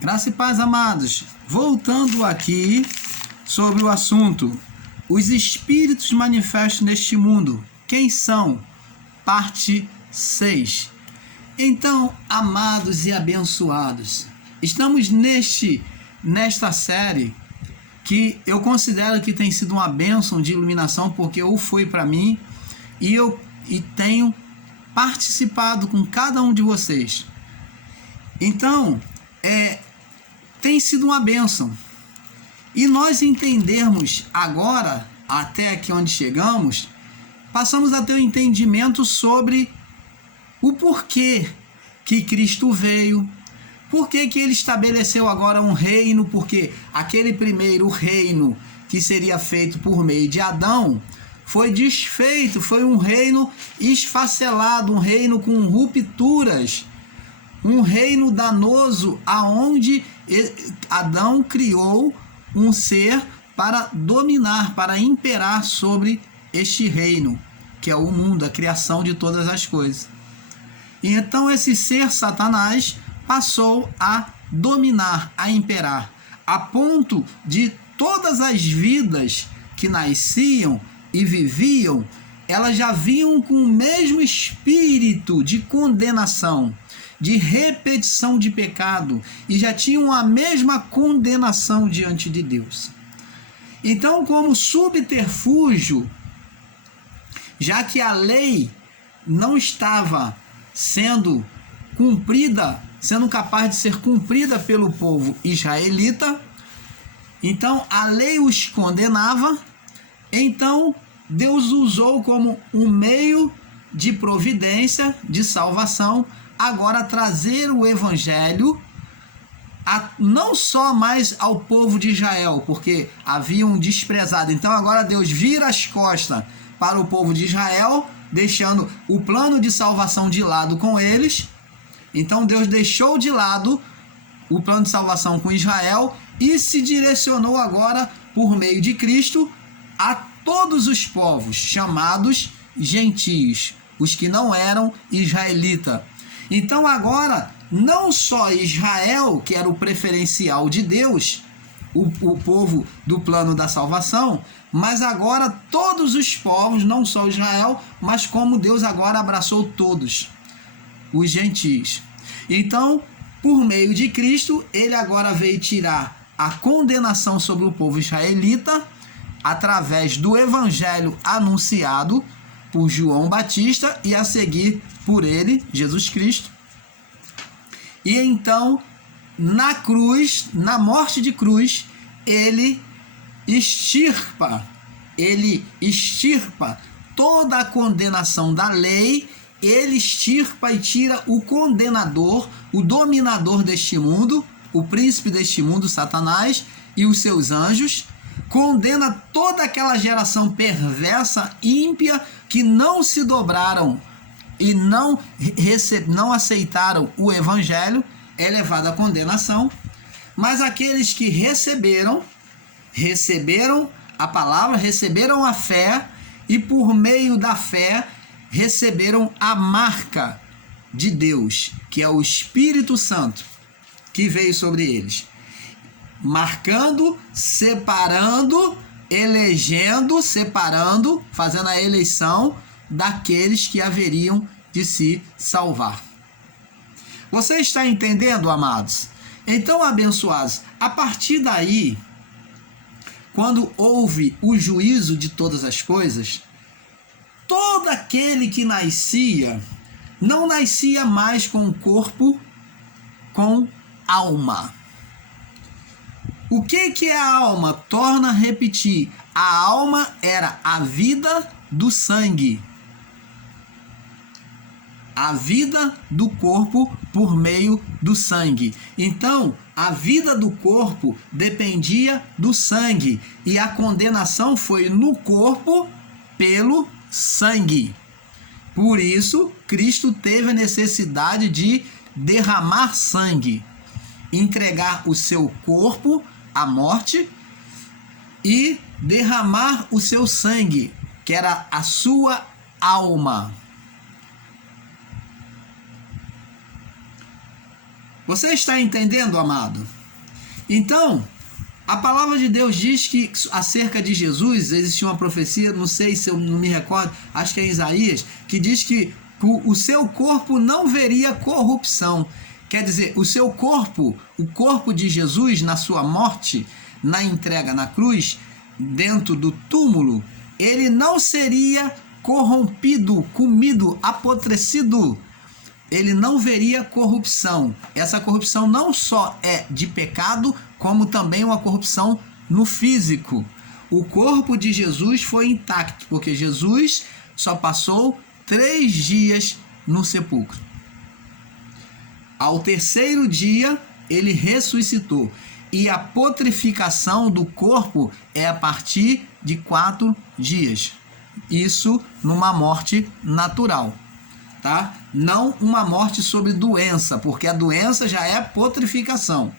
Graça e paz, amados. Voltando aqui sobre o assunto, os espíritos manifestos neste mundo, quem são? Parte 6. Então, amados e abençoados, estamos nesta série que eu considero que tem sido uma bênção de iluminação, porque foi para mim e tenho participado com cada um de vocês. Então, tem sido uma bênção. E nós entendermos agora, até aqui onde chegamos, passamos a ter um entendimento sobre o porquê que Cristo veio, por que ele estabeleceu agora um reino, porque aquele primeiro reino que seria feito por meio de Adão foi desfeito, foi um reino esfacelado, um reino com rupturas, um reino danoso, aonde Adão criou um ser para dominar, para imperar sobre este reino, que é o mundo, a criação de todas as coisas. E então esse ser, Satanás, passou a dominar, a imperar, a ponto de todas as vidas que nasciam e viviam, elas já vinham com o mesmo espírito de condenação, de repetição de pecado, e já tinham a mesma condenação diante de Deus. Então, como subterfúgio, já que a lei não estava sendo cumprida, sendo capaz de ser cumprida pelo povo israelita, então a lei os condenava, então Deus usou como um meio de providência, de salvação, agora trazer o evangelho não só mais ao povo de Israel, porque haviam desprezado. Então agora Deus vira as costas para o povo de Israel, deixando o plano de salvação de lado com eles. Então Deus deixou de lado o plano de salvação com Israel e se direcionou agora, por meio de Cristo, a todos os povos chamados gentios, os que não eram israelitas. Então agora, não só Israel, que era o preferencial de Deus, o povo do plano da salvação, mas agora todos os povos, não só Israel, mas como Deus agora abraçou todos os gentios. Então, por meio de Cristo, ele agora veio tirar a condenação sobre o povo israelita através do evangelho anunciado por João Batista e a seguir por ele, Jesus Cristo. E então, na cruz, na morte de cruz, ele extirpa toda a condenação da lei, ele extirpa e tira o condenador, o dominador deste mundo, o príncipe deste mundo, Satanás, e os seus anjos, condena toda aquela geração perversa, ímpia, que não se dobraram e não aceitaram o evangelho, é levado à condenação. Mas aqueles que receberam a palavra, receberam a fé, e por meio da fé receberam a marca de Deus, que é o Espírito Santo, que veio sobre eles, marcando, separando, elegendo, fazendo a eleição daqueles que haveriam de se salvar. Você está entendendo, amados? Então, abençoados, a partir daí, quando houve o juízo de todas as coisas, todo aquele que nascia, não nascia mais com corpo, com alma. O que é a alma? Torna a repetir. A alma era a vida do sangue. A vida do corpo por meio do sangue. Então, a vida do corpo dependia do sangue. E a condenação foi no corpo pelo sangue. Por isso, Cristo teve a necessidade de derramar sangue, entregar o seu corpo à morte e derramar o seu sangue, que era a sua alma. Você está entendendo, amado? Então, a palavra de Deus diz que acerca de Jesus existe uma profecia, não sei se eu não me recordo, acho que é em Isaías, que diz que o seu corpo não veria corrupção. Quer dizer, o seu corpo, o corpo de Jesus na sua morte, na entrega na cruz, dentro do túmulo, ele não seria corrompido, comido, apodrecido. Ele não veria corrupção. Essa corrupção não só é de pecado, como também uma corrupção no físico. O corpo de Jesus foi intacto, porque Jesus só passou 3 dias no sepulcro. Ao 3º dia, ele ressuscitou. E a putrificação do corpo é a partir de 4 dias. Isso numa morte natural. Tá? Não uma morte sobre doença, porque a doença já é putrificação.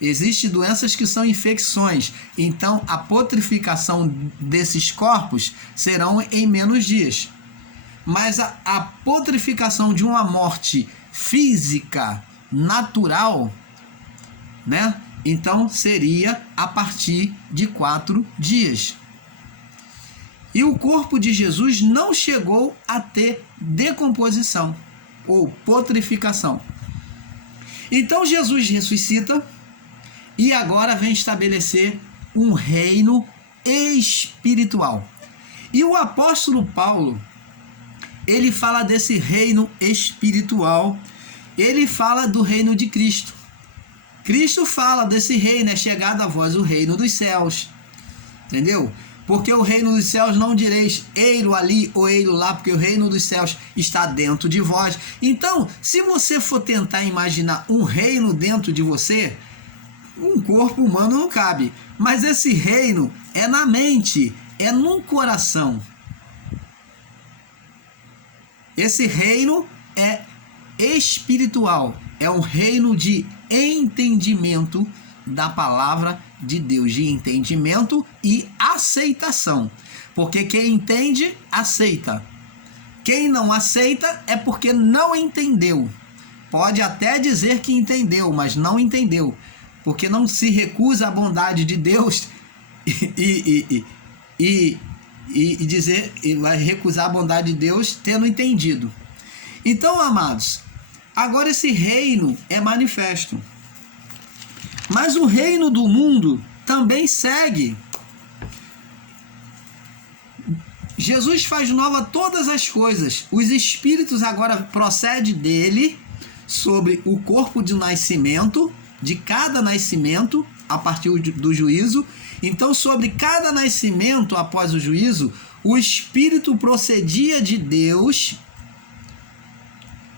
Existem doenças que são infecções, então a putrificação desses corpos serão em menos dias. Mas a putrificação de uma morte física, natural, né? Então seria a partir de 4 dias. E o corpo de Jesus não chegou a ter decomposição ou putrificação. Então Jesus ressuscita e agora vem estabelecer um reino espiritual. E o apóstolo Paulo, ele fala desse reino espiritual, ele fala do reino de Cristo. Cristo fala desse reino, é chegado a vós o reino dos céus. Entendeu? Porque o reino dos céus não direis, ei-lo ali ou ei-lo lá, porque o reino dos céus está dentro de vós. Então, se você for tentar imaginar um reino dentro de você, um corpo humano não cabe. Mas esse reino é na mente, é no coração. Esse reino é espiritual, é um reino de entendimento da palavra de Deus, de entendimento e aceitação. Porque quem entende, aceita. Quem não aceita é porque não entendeu. Pode até dizer que entendeu, mas não entendeu. Porque não se recusa à bondade de Deus e dizer, e vai recusar a bondade de Deus tendo entendido. Então, amados, agora esse reino é manifesto. Mas o reino do mundo também segue. Jesus faz nova todas as coisas. Os espíritos agora procedem dele sobre o corpo de nascimento, de cada nascimento, a partir do juízo. Então, sobre cada nascimento após o juízo, o espírito procedia de Deus.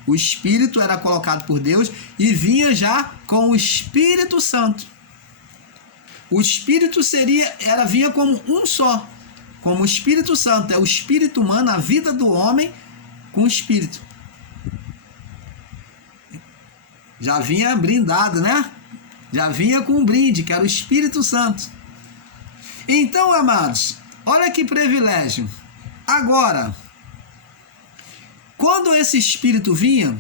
O Espírito era colocado por Deus e vinha já com o Espírito Santo. O Espírito vinha como um só, como o Espírito Santo. É o Espírito humano, a vida do homem com o Espírito. Já vinha brindado, né? Já vinha com um brinde, que era o Espírito Santo. Então, amados, olha que privilégio. Agora, quando esse Espírito vinha,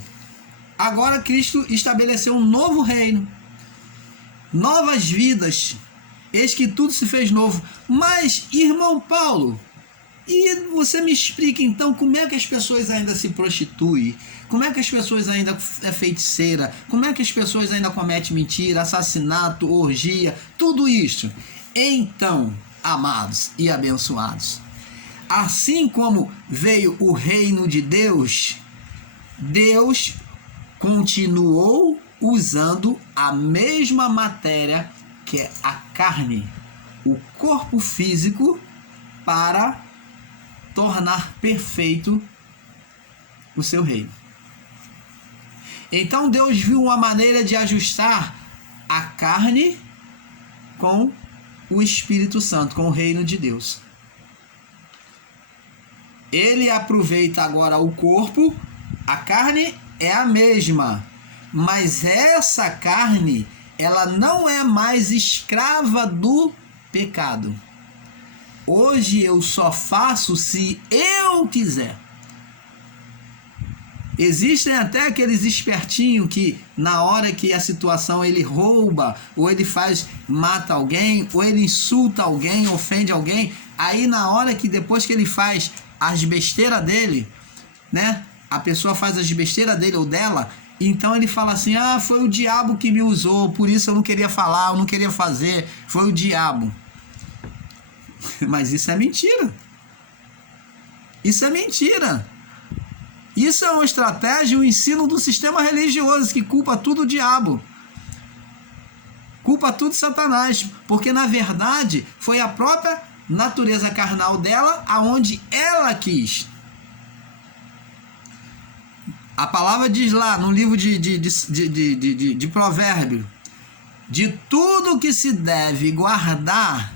agora Cristo estabeleceu um novo reino, novas vidas, eis que tudo se fez novo. Mas, irmão Paulo, e você me explica então como é que as pessoas ainda se prostituem, como é que as pessoas ainda é feiticeira, como é que as pessoas ainda cometem mentira, assassinato, orgia, tudo isso. Então, amados e abençoados, assim como veio o reino de Deus, Deus continuou usando a mesma matéria, que é a carne, o corpo físico, para tornar perfeito o seu reino. Então Deus viu uma maneira de ajustar a carne com o Espírito Santo, com o reino de Deus. Ele aproveita agora o corpo, a carne é a mesma, mas essa carne, ela não é mais escrava do pecado. Hoje eu só faço se eu quiser. Existem até aqueles espertinhos que na hora que a situação ele rouba, ou ele mata alguém, ou ele insulta alguém, ofende alguém, aí na hora que depois que ele faz as besteiras dele, né? A pessoa faz as besteiras dele ou dela, então ele fala assim, foi o diabo que me usou, por isso eu não queria falar, eu não queria fazer, foi o diabo. Mas isso é mentira. Isso é mentira. Isso é uma estratégia, um ensino do sistema religioso que culpa tudo o diabo. Culpa tudo Satanás. Porque na verdade foi a própria natureza carnal dela aonde ela quis. A palavra diz lá no livro de Provérbios: de tudo que se deve guardar,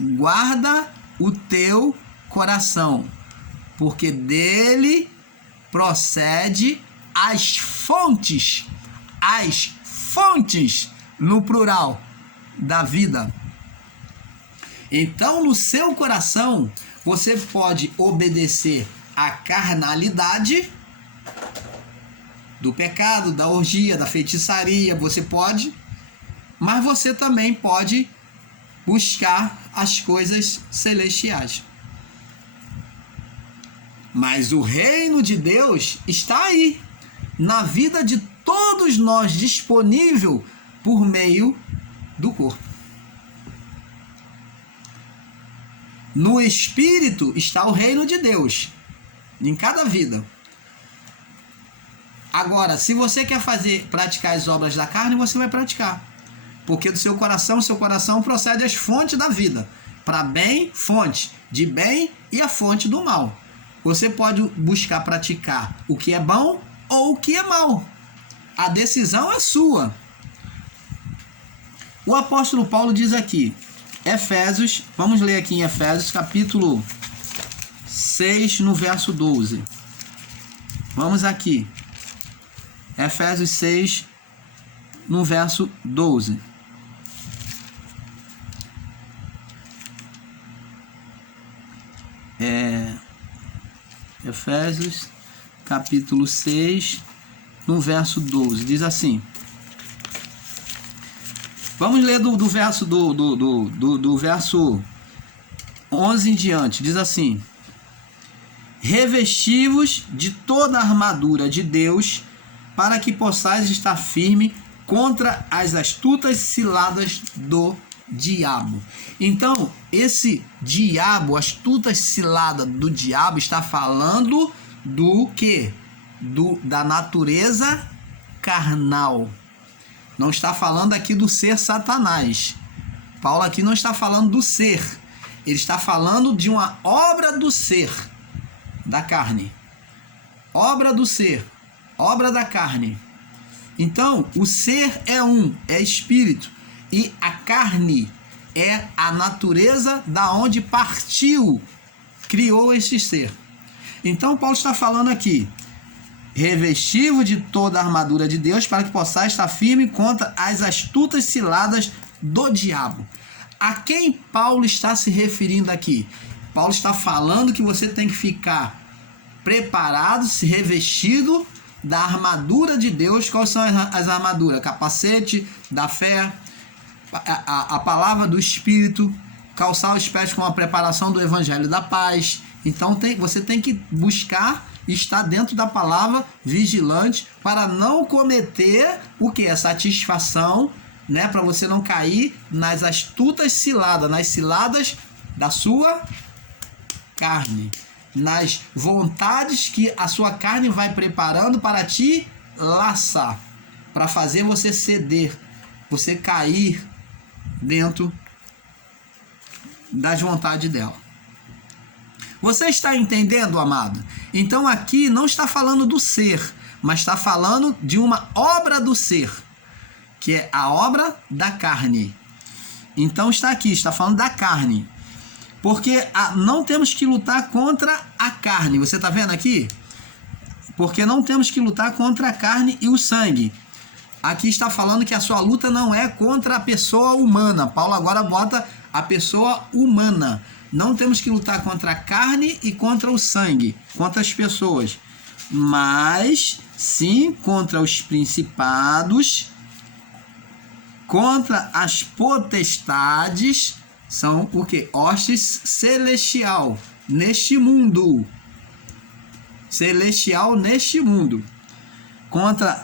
guarda o teu coração, porque dele procede as fontes no plural da vida. Então, no seu coração, você pode obedecer à carnalidade do pecado, da orgia, da feitiçaria, você pode, mas você também pode buscar as coisas celestiais. Mas o reino de Deus está aí, na vida de todos nós, disponível por meio do corpo. No Espírito está o reino de Deus, em cada vida. Agora, se você quer praticar as obras da carne, você vai praticar. Porque do seu coração procede as fontes da vida. Para bem, fonte de bem, e a fonte do mal. Você pode buscar praticar o que é bom ou o que é mal. A decisão é sua. O apóstolo Paulo diz aqui, Efésios, vamos ler aqui em Efésios, capítulo 6, no verso 12. Vamos aqui. Efésios 6, no verso 12. Efésios, capítulo 6, no verso 12. Diz assim. Vamos ler do verso 11 em diante. Diz assim: revesti-vos de toda a armadura de Deus, para que possais estar firme contra as astutas ciladas do diabo. Então, esse diabo, astutas ciladas do diabo, está falando do quê? Da natureza carnal. Não está falando aqui do ser Satanás. Paulo aqui não está falando do ser. Ele está falando de uma obra do ser, da carne. Obra do ser, obra da carne. Então, o ser é espírito. E a carne é a natureza da onde partiu, criou este ser. Então, Paulo está falando aqui: revesti-vos de toda a armadura de Deus, para que possais estar firme contra as astutas ciladas do diabo. A quem Paulo está se referindo aqui? Paulo está falando que você tem que ficar preparado, se revestido da armadura de Deus. Quais são as armaduras? Capacete da fé, a palavra do Espírito, calçar os pés com a preparação do Evangelho da paz. Então você tem que buscar estar dentro da palavra, vigilante, para não cometer o que? A satisfação, né? Para você não cair nas astutas ciladas, nas ciladas da sua carne, nas vontades que a sua carne vai preparando para te laçar, para fazer você ceder, você cair dentro das vontades dela. Você está entendendo, amado? Então aqui não está falando do ser, mas está falando de uma obra do ser, que é a obra da carne. Então está falando da carne. Porque não temos que lutar contra a carne. Você está vendo aqui? Porque não temos que lutar contra a carne e o sangue. Aqui está falando que a sua luta não é contra a pessoa humana. Paulo agora bota a pessoa humana. Não temos que lutar contra a carne e contra o sangue, contra as pessoas. mas sim contra os principados, contra as potestades, são o que? Hostes celestial, neste mundo. Celestial neste mundo. Contra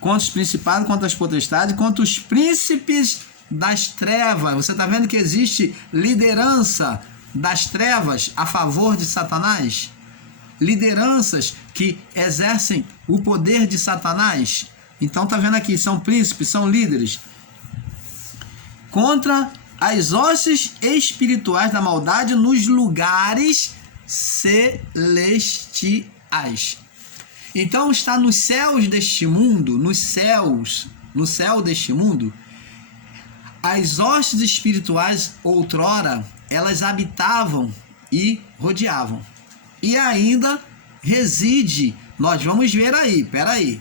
os principados, contra as potestades, contra os príncipes das trevas. Você está vendo que existe liderança das trevas a favor de Satanás? Lideranças que exercem o poder de Satanás. Então está vendo aqui, são príncipes, são líderes. Contra as hostes espirituais da maldade nos lugares celestiais. Então está nos céus deste mundo, no céu deste mundo, as hostes espirituais outrora, elas habitavam e rodeavam. E ainda reside, nós vamos ver aí, peraí,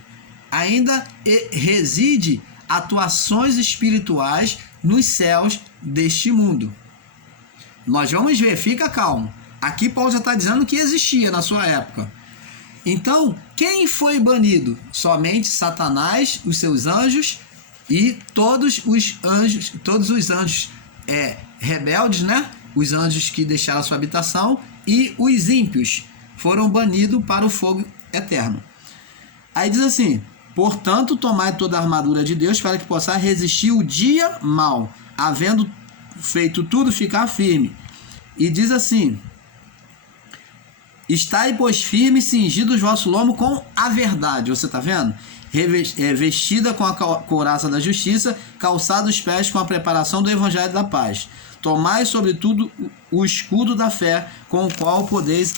ainda reside atuações espirituais nos céus deste mundo. Nós vamos ver, fica calmo. Aqui Paulo já está dizendo que existia na sua época. Então, quem foi banido? Somente Satanás, os seus anjos e todos os anjos rebeldes, né? Os anjos que deixaram a sua habitação, e os ímpios foram banidos para o fogo eterno. Aí diz assim: portanto, tomai toda a armadura de Deus para que possa resistir o dia mau, havendo feito tudo, ficar firme. E diz assim: estai, pois, firmes, cingidos os vossos lombos com a verdade. Você está vendo? Vestida com a couraça da justiça, calçados os pés com a preparação do evangelho da paz. Tomai, sobretudo, o escudo da fé, com o qual podeis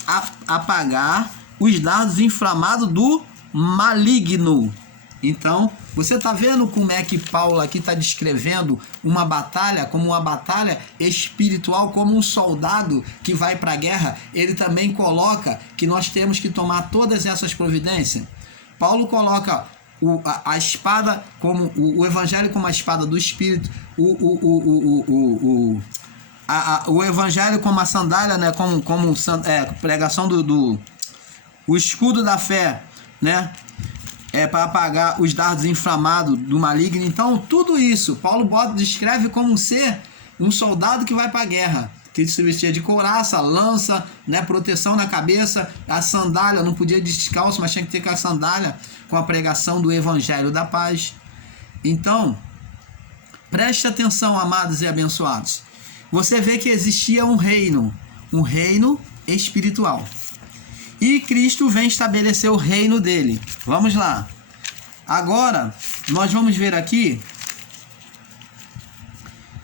apagar os dardos inflamados do maligno. Então, você está vendo como é que Paulo aqui está descrevendo uma batalha como uma batalha espiritual, como um soldado que vai para a guerra. Ele também coloca que nós temos que tomar todas essas providências. Paulo coloca a espada como o evangelho como a espada do espírito, o evangelho como a sandália, né, como pregação o escudo da fé, né, para apagar os dardos inflamados do maligno. Então, tudo isso Paulo descreve como um soldado que vai para a guerra, que se vestia de couraça, lança, né, proteção na cabeça, a sandália, não podia ir descalço, mas tinha que ter com a sandália, com a pregação do evangelho da paz. Então, preste atenção, amados e abençoados. Você vê que existia um reino espiritual. E Cristo vem estabelecer o reino dele. Vamos lá. Agora, nós vamos ver aqui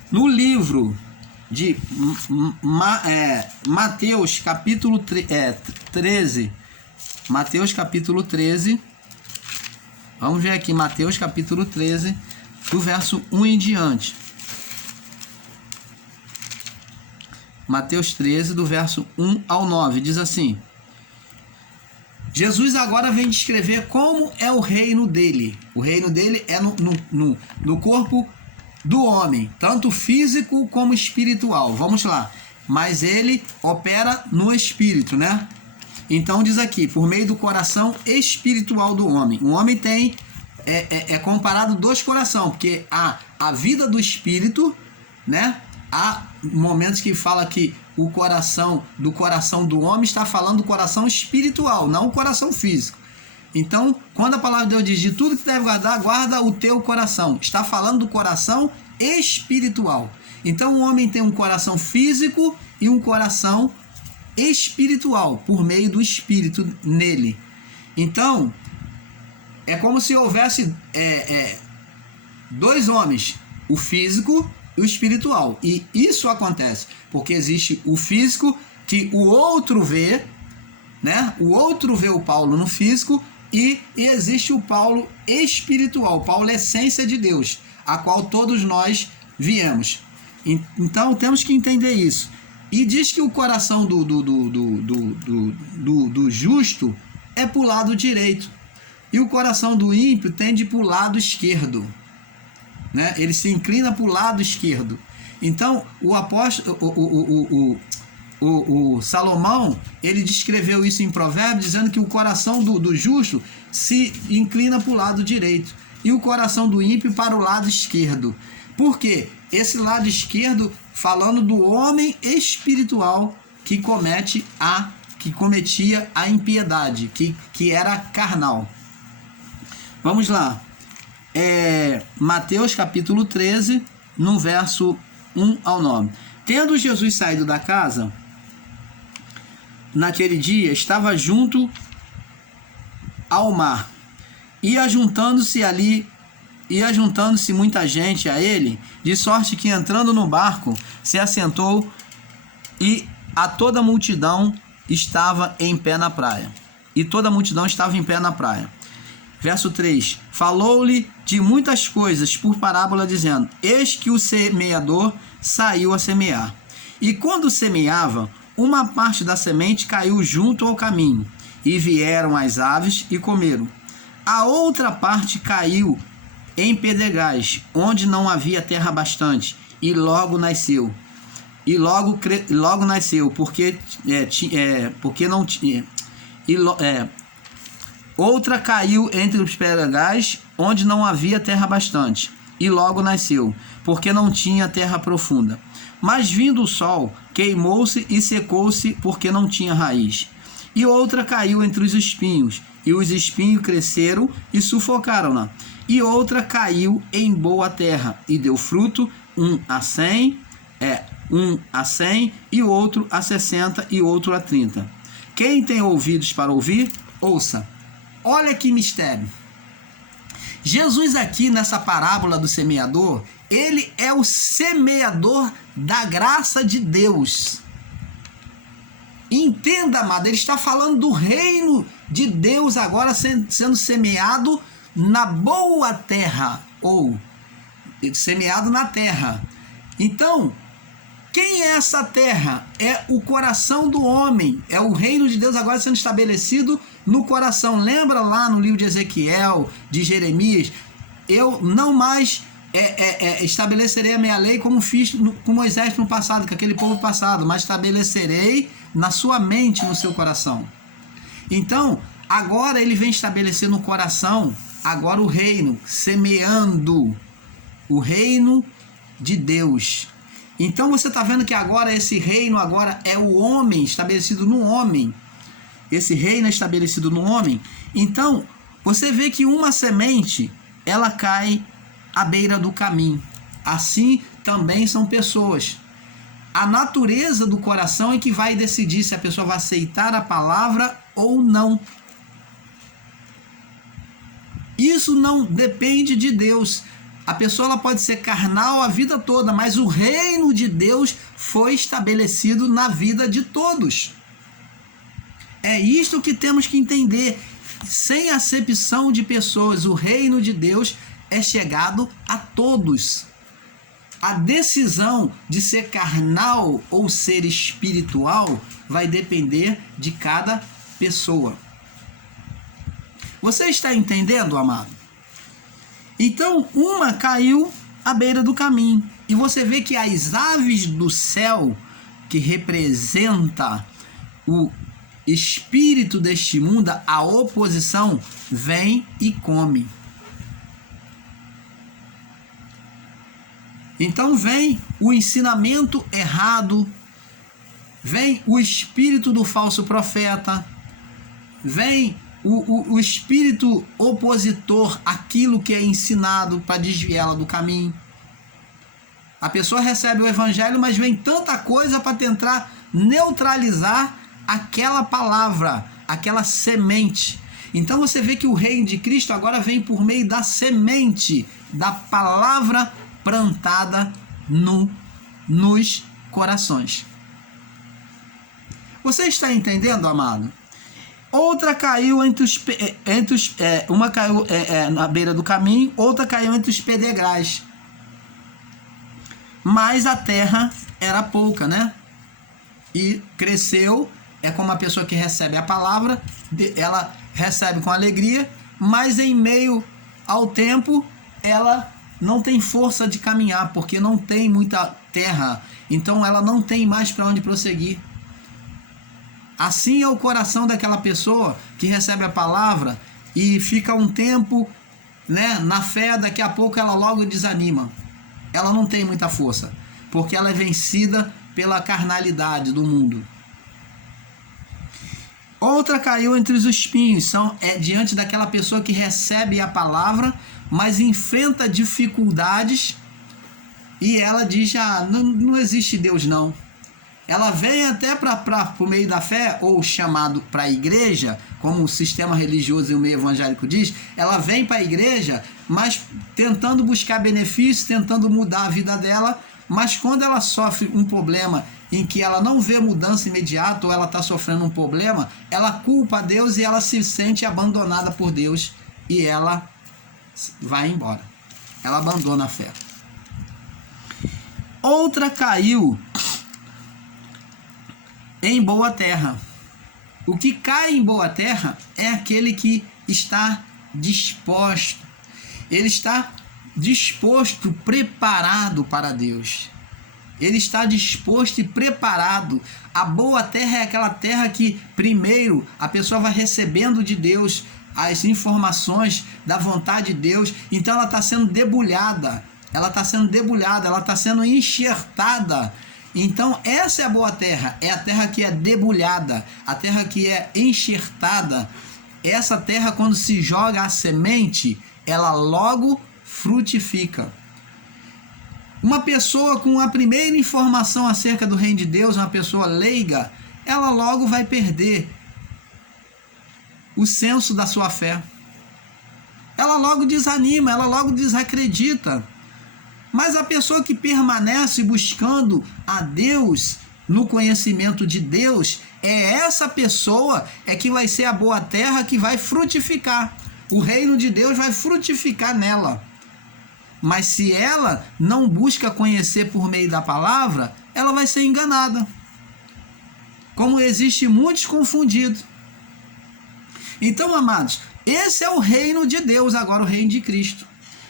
no livro de Mateus, capítulo 13. Mateus, capítulo 13. Vamos ver aqui, Mateus, capítulo 13, do verso 1 em diante. Mateus 13, do verso 1 ao 9. Diz assim: Jesus agora vem descrever como é o reino dele. O reino dele é no corpo do homem, tanto físico como espiritual. Vamos lá. Mas ele opera no espírito, né? Então diz aqui, por meio do coração espiritual do homem. O homem tem, comparado dois corações, porque a vida do espírito, né? Há momentos que fala que o coração do homem está falando do coração espiritual, não o coração físico. Então, quando a palavra de Deus diz: de tudo que deve guardar, guarda o teu coração, está falando do coração espiritual. Então, o homem tem um coração físico e um coração espiritual, por meio do espírito nele. Então, é como se houvesse dois homens, o físico e o espiritual. E isso acontece porque existe o físico, que o outro vê, né? O outro vê o Paulo no físico, e existe o Paulo espiritual. Paulo é a essência de Deus, a qual todos nós viemos. Então temos que entender isso. E diz que o coração do justo é para o lado direito, e o coração do ímpio tende para o lado esquerdo, né? Ele se inclina para o lado esquerdo. Então o o Salomão, ele descreveu isso em Provérbios, dizendo que o coração do justo se inclina para o lado direito e o coração do ímpio para o lado esquerdo. Por quê? Esse lado esquerdo falando do homem espiritual que cometia a impiedade, que era carnal. Vamos lá. Mateus capítulo 13, no verso 1 ao 9. Tendo Jesus saído da casa, naquele dia estava junto ao mar, e ajuntando-se muita gente a ele, de sorte que entrando no barco se assentou, e toda a multidão estava em pé na praia. Verso 3: falou-lhe de muitas coisas por parábola, dizendo: eis que o semeador saiu a semear. E quando semeava, uma parte da semente caiu junto ao caminho, e vieram as aves e comeram. A outra parte caiu em pedregais, onde não havia terra bastante, e logo nasceu. Porque não tinha. Outra caiu entre os pedregais, onde não havia terra bastante, e logo nasceu, porque não tinha terra profunda. Mas vindo o sol, queimou-se e secou-se, porque não tinha raiz. E outra caiu entre os espinhos, e os espinhos cresceram e sufocaram-na. E outra caiu em boa terra, e deu fruto, um a 100, e outro a 60, e outro a 30. Quem tem ouvidos para ouvir, ouça. Olha que mistério. Jesus aqui nessa parábola do semeador, ele é o semeador da graça de Deus. Entenda, amado, ele está falando do reino de Deus agora sendo semeado na boa terra, ou semeado na terra. Então, quem é essa terra? É o coração do homem, é o reino de Deus agora sendo estabelecido no coração. Lembra lá no livro de Ezequiel, de Jeremias: eu não mais estabelecerei a minha lei como fiz com Moisés no passado, com aquele povo passado, mas estabelecerei na sua mente, no seu coração. Então, agora ele vem estabelecer no coração, agora o reino, semeando o reino de Deus. Então você está vendo que agora esse reino agora é o homem, estabelecido no homem. Esse reino é estabelecido no homem. Então, você vê que uma semente, ela cai à beira do caminho. Assim também são pessoas. A natureza do coração é que vai decidir se a pessoa vai aceitar a palavra ou não. Isso não depende de Deus. A pessoa ela pode ser carnal a vida toda, mas o reino de Deus foi estabelecido na vida de todos. É isto que temos que entender. Sem acepção de pessoas, o reino de Deus é chegado a todos. A decisão de ser carnal ou ser espiritual vai depender de cada pessoa. Você está entendendo, amado? Então, uma caiu à beira do caminho. E você vê que as aves do céu, que representa o espírito deste mundo, a oposição, vem e come. Então vem o ensinamento errado, vem o espírito do falso profeta, vem o espírito opositor àquilo que é ensinado para desviá-la do caminho. A pessoa recebe o evangelho, mas vem tanta coisa para tentar neutralizar aquela palavra, aquela semente. Então você vê que o reino de Cristo agora vem por meio da semente, da palavra plantada nos corações. Você está entendendo, amado? Outra caiu uma caiu na beira do caminho, outra caiu entre os pedregais. Mas a terra era pouca, né? E cresceu. É como a pessoa que recebe a palavra, ela recebe com alegria, mas em meio ao tempo ela não tem força de caminhar, porque não tem muita terra, então ela não tem mais para onde prosseguir. Assim é o coração daquela pessoa que recebe a palavra e fica um tempo, né, na fé, daqui a pouco ela logo desanima. Ela não tem muita força, porque ela é vencida pela carnalidade do mundo. Outra caiu entre os espinhos, diante daquela pessoa que recebe a palavra, mas enfrenta dificuldades e ela diz, não existe Deus não. Ela vem até por meio da fé, ou chamado para a igreja, como o sistema religioso e o meio evangélico diz, ela vem para a igreja, mas tentando buscar benefícios, tentando mudar a vida dela, mas quando ela sofre um problema em que ela não vê mudança imediata, ou ela está sofrendo um problema, ela culpa a Deus e ela se sente abandonada por Deus e ela vai embora. Ela abandona a fé. Outra caiu em boa terra. O que cai em boa terra é aquele que está disposto. Ele está disposto, preparado para Deus. Ele está disposto e preparado. A boa terra é aquela terra que primeiro a pessoa vai recebendo de Deus as informações da vontade de Deus. Então ela está sendo debulhada. Ela está sendo enxertada. Então essa é a boa terra, é a terra que é debulhada, a terra que é enxertada. Essa terra, quando se joga a semente, ela logo frutifica. Uma pessoa com a primeira informação acerca do reino de Deus, uma pessoa leiga, ela logo vai perder o senso da sua fé. Ela logo desanima, ela logo desacredita. Mas a pessoa que permanece buscando a Deus, no conhecimento de Deus, essa pessoa que vai ser a boa terra que vai frutificar. O reino de Deus vai frutificar nela. Mas se ela não busca conhecer por meio da palavra, ela vai ser enganada. Como existe muitos confundidos. Então, amados, esse é o reino de Deus, agora o reino de Cristo,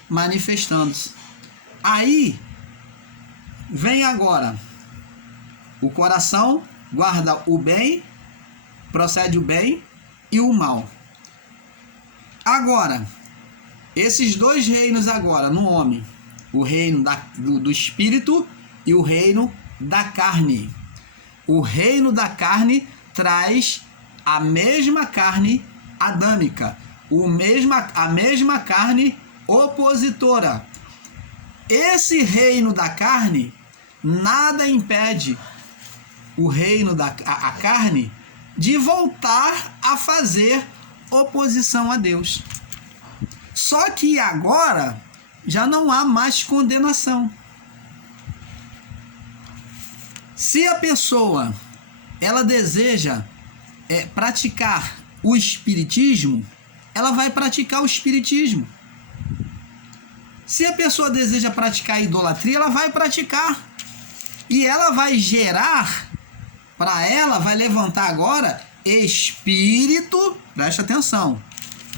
manifestando-se. Aí, vem agora, o coração guarda o bem, procede o bem e o mal. Agora, esses dois reinos agora no homem, o reino do espírito e o reino da carne. O reino da carne traz a mesma carne adâmica, a mesma carne opositora. Esse reino da carne, nada impede o reino da carne de voltar a fazer oposição a Deus. Só que agora já não há mais condenação. Se a pessoa ela deseja praticar o espiritismo, ela vai praticar o espiritismo. Se a pessoa deseja praticar a idolatria, ela vai praticar. E ela vai gerar, para ela, vai levantar agora espírito, preste atenção.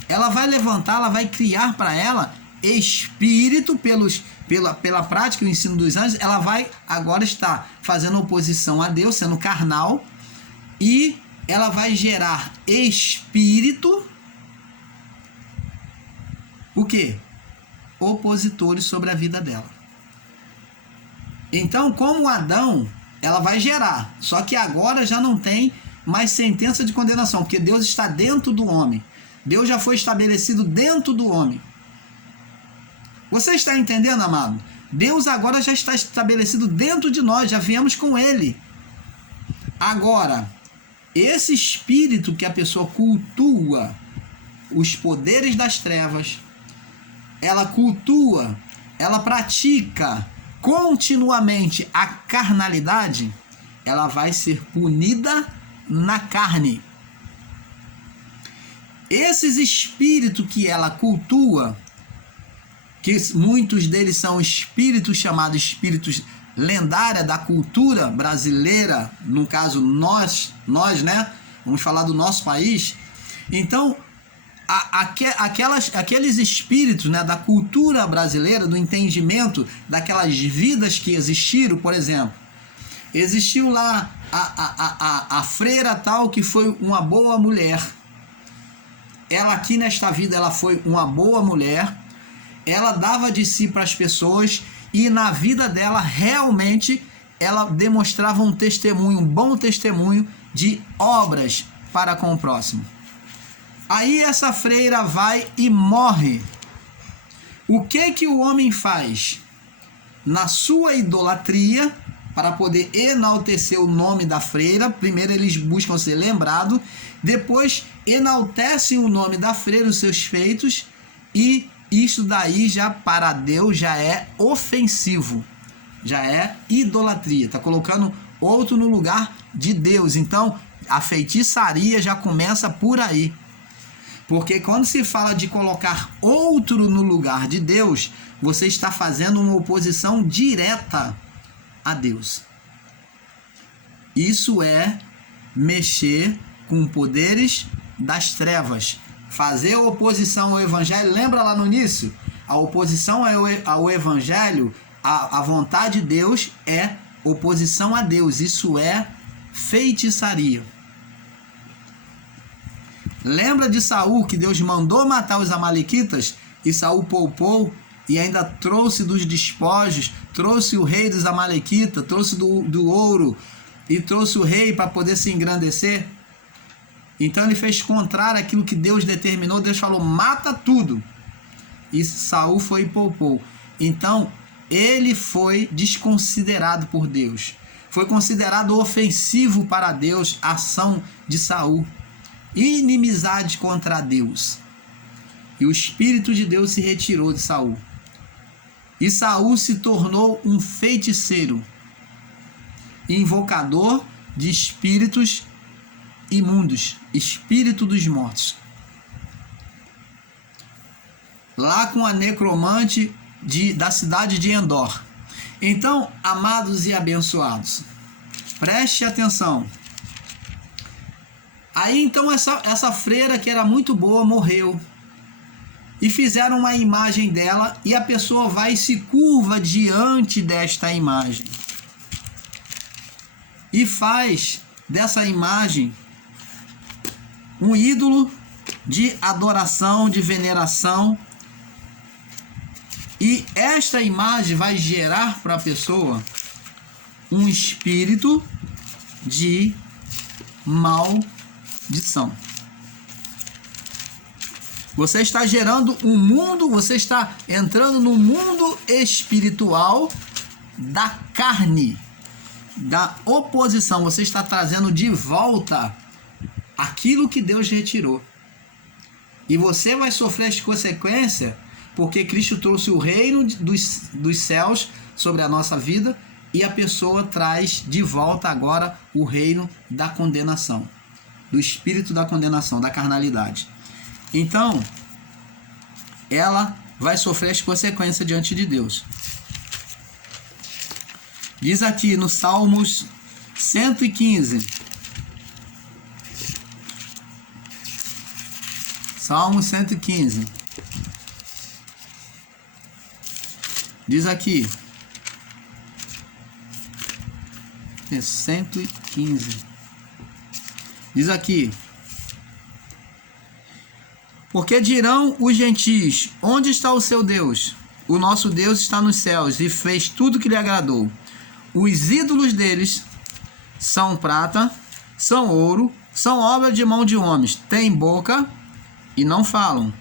Ela vai levantar, ela vai criar para ela espírito pela prática e o ensino dos anjos. Ela vai agora estar fazendo oposição a Deus, sendo carnal, e ela vai gerar espírito, o quê? Opositores sobre a vida dela. Então, como Adão, ela vai gerar, só que agora já não tem mais sentença de condenação, porque Deus está dentro do homem. Deus já foi estabelecido dentro do homem. Você está entendendo, amado? Deus agora já está estabelecido dentro de nós, já viemos com Ele. Agora, esse espírito que a pessoa cultua os poderes das trevas, ela cultua, ela pratica continuamente a carnalidade, ela vai ser punida na carne. Esses espíritos que ela cultua, que muitos deles são espíritos chamados espíritos lendários da cultura brasileira, no caso nós, né? Vamos falar do nosso país. Então, aqueles espíritos, né, da cultura brasileira, do entendimento daquelas vidas que existiram, por exemplo, Existiu lá a freira tal que foi uma boa mulher. Ela aqui nesta vida ela foi uma boa mulher. Ela dava de si para as pessoas e na vida dela realmente ela demonstrava um testemunho, um bom testemunho de obras para com o próximo. Aí essa freira vai e morre. O que o homem faz? Na sua idolatria, para poder enaltecer o nome da freira, primeiro eles buscam ser lembrados, depois enaltecem o nome da freira, os seus feitos, e isso daí já para Deus já é ofensivo, já é idolatria, está colocando outro no lugar de Deus. Então a feitiçaria já começa por aí, porque quando se fala de colocar outro no lugar de Deus, você está fazendo uma oposição direta a Deus. Isso é mexer com poderes das trevas, fazer oposição ao evangelho. Lembra lá no início? A oposição ao evangelho, a vontade de Deus é oposição a Deus. Isso é feitiçaria. Lembra de Saul, que Deus mandou matar os amalequitas e Saul poupou e ainda trouxe dos despojos, trouxe o rei dos amalequitas, trouxe do ouro e trouxe o rei para poder se engrandecer? Então ele fez contrário àquilo que Deus determinou. Deus falou, mata tudo. E Saul foi e poupou. Então ele foi desconsiderado por Deus. Foi considerado ofensivo para Deus a ação de Saul. Inimizade contra Deus. E o Espírito de Deus se retirou de Saul. E Saul se tornou um feiticeiro, invocador de espíritos imundos, espírito dos mortos. Lá com a necromante da cidade de Endor. Então, amados e abençoados, preste atenção. Aí então essa freira que era muito boa morreu. E fizeram uma imagem dela e a pessoa vai e se curva diante desta imagem. E faz dessa imagem um ídolo de adoração, de veneração. E esta imagem vai gerar para a pessoa um espírito de maldição. Você está gerando um mundo, você está entrando no mundo espiritual da carne, da oposição. Você está trazendo de volta aquilo que Deus retirou. E você vai sofrer as consequências, porque Cristo trouxe o reino dos céus sobre a nossa vida e a pessoa traz de volta agora o reino da condenação, do espírito da condenação, da carnalidade. Então, ela vai sofrer as consequências diante de Deus. Diz aqui no Salmos 115. Salmo 115. Diz aqui. 115. Diz aqui. Porque dirão os gentios, onde está o seu Deus? O nosso Deus está nos céus e fez tudo que lhe agradou. Os ídolos deles são prata, são ouro, são obra de mão de homens. Têm boca e não falam.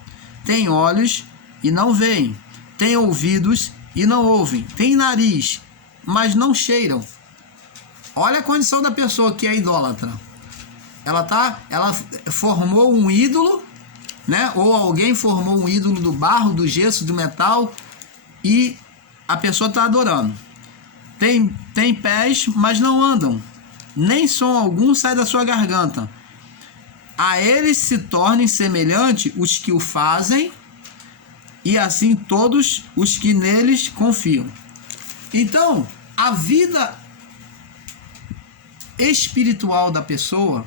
Têm olhos e não veem. Têm ouvidos e não ouvem. Têm nariz, mas não cheiram. Olha a condição da pessoa que é idólatra. Ela formou um ídolo, né? Ou alguém formou um ídolo do barro, do gesso, do metal, e a pessoa está adorando. Tem pés, mas não andam, nem som algum sai da sua garganta. A eles se tornem semelhantes os que o fazem, e assim todos os que neles confiam. Então, a vida espiritual da pessoa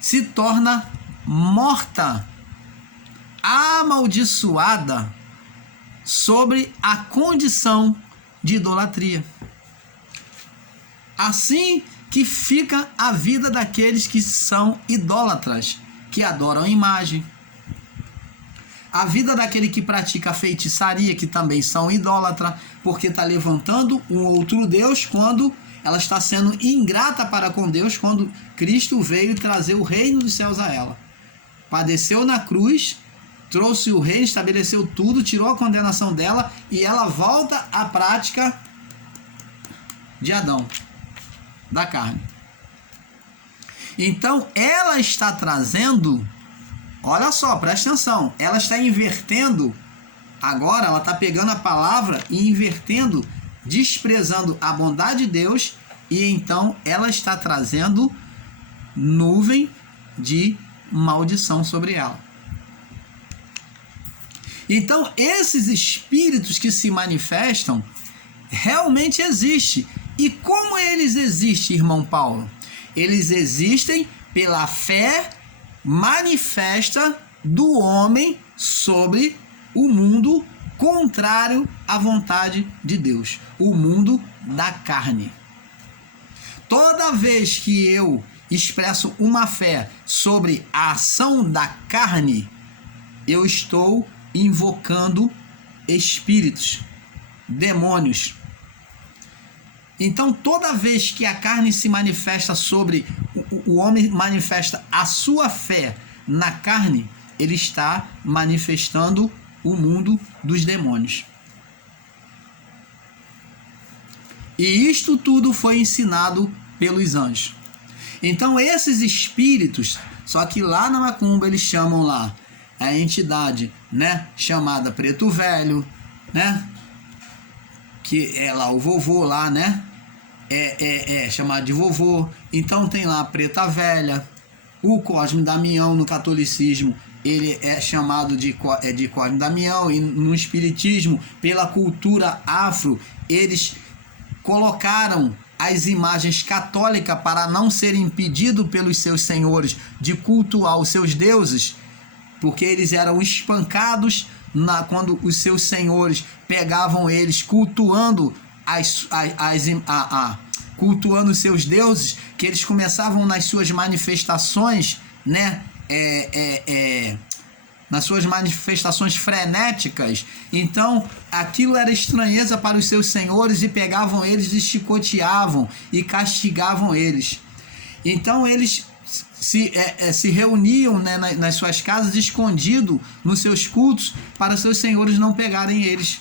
se torna morta, amaldiçoada sobre a condição de idolatria. Assim que fica a vida daqueles que são idólatras, que adoram a imagem. A vida daquele que pratica a feitiçaria, que também são idólatras, porque está levantando um outro Deus quando ela está sendo ingrata para com Deus, quando Cristo veio trazer o reino dos céus a ela. Padeceu na cruz, trouxe o reino, estabeleceu tudo, tirou a condenação dela e ela volta à prática de Adão, da carne. Então ela está trazendo, olha só, presta atenção, ela está invertendo, agora ela está pegando a palavra e invertendo, desprezando a bondade de Deus, e então ela está trazendo nuvem de maldição sobre ela. Então esses espíritos que se manifestam realmente existem. E como eles existem, irmão Paulo? Eles existem pela fé manifesta do homem sobre o mundo contrário à vontade de Deus, o mundo da carne. Toda vez que eu expresso uma fé sobre a ação da carne, eu estou invocando espíritos, demônios. Então, toda vez que a carne se manifesta sobre, o homem manifesta a sua fé na carne, ele está manifestando o mundo dos demônios. E isto tudo foi ensinado pelos anjos. Então, esses espíritos, só que lá na macumba eles chamam lá a entidade, né, chamada Preto Velho, né, que é lá o vovô lá, né, é chamado de vovô. Então tem lá a Preta Velha, o Cosme Damião no catolicismo, ele é chamado de Cosme Damião, e no espiritismo, pela cultura afro, eles colocaram as imagens católicas para não serem impedidos pelos seus senhores de cultuar os seus deuses, porque eles eram espancados quando os seus senhores pegavam eles cultuando cultuando os seus deuses, que eles começavam nas suas manifestações, né, nas suas manifestações frenéticas. Então aquilo era estranheza para os seus senhores e pegavam eles e chicoteavam e castigavam eles. Então eles se reuniam, né, nas suas casas, escondido nos seus cultos, para seus senhores não pegarem eles.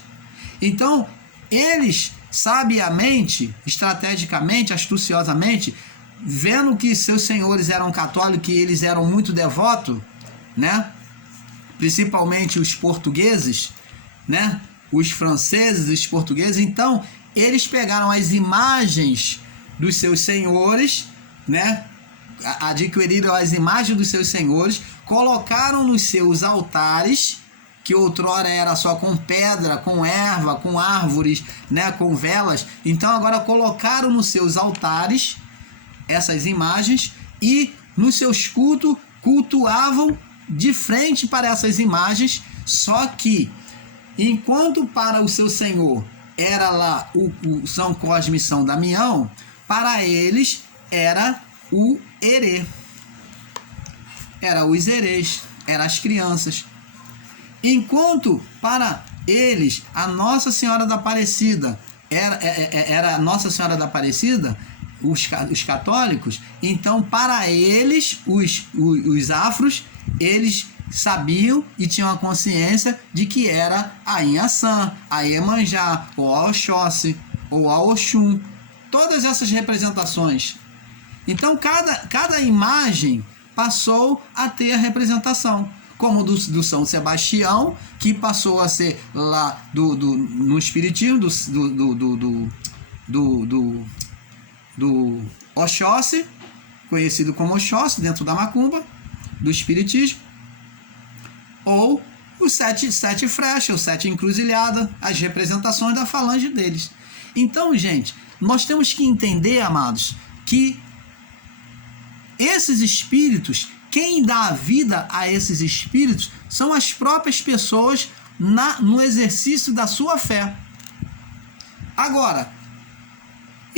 Então eles sabiamente, estrategicamente, astuciosamente, vendo que seus senhores eram católicos, que eles eram muito devotos, né, principalmente os portugueses, né, os franceses, os portugueses, então eles pegaram as imagens dos seus senhores, né, adquiriram as imagens dos seus senhores, colocaram nos seus altares, que outrora era só com pedra, com erva, com árvores, né, com velas. Então agora colocaram nos seus altares essas imagens e nos seus cultos cultuavam de frente para essas imagens. Só que enquanto para o seu senhor era lá o São Cosme e São Damião, para eles era o herê, era os herês, eram as crianças. Enquanto para eles a Nossa Senhora da Aparecida era a Nossa Senhora da Aparecida, os católicos, então para eles, os afros, eles sabiam e tinham a consciência de que era a Inhaçã, a Iemanjá, ou a Oxóssi, ou a Oxum, todas essas representações. Então cada imagem passou a ter a representação, como do São Sebastião, que passou a ser lá no espiritismo do Oxóssi, conhecido como Oxóssi dentro da macumba, do espiritismo, ou os sete frechas, os sete encruzilhadas, as representações da falange deles. Então, gente, nós temos que entender, amados, que esses espíritos, quem dá a vida a esses espíritos são as próprias pessoas no exercício da sua fé. Agora,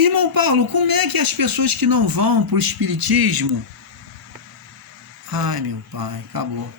Irmão Paulo, como é que as pessoas que não vão para o espiritismo... Ai, meu pai, acabou.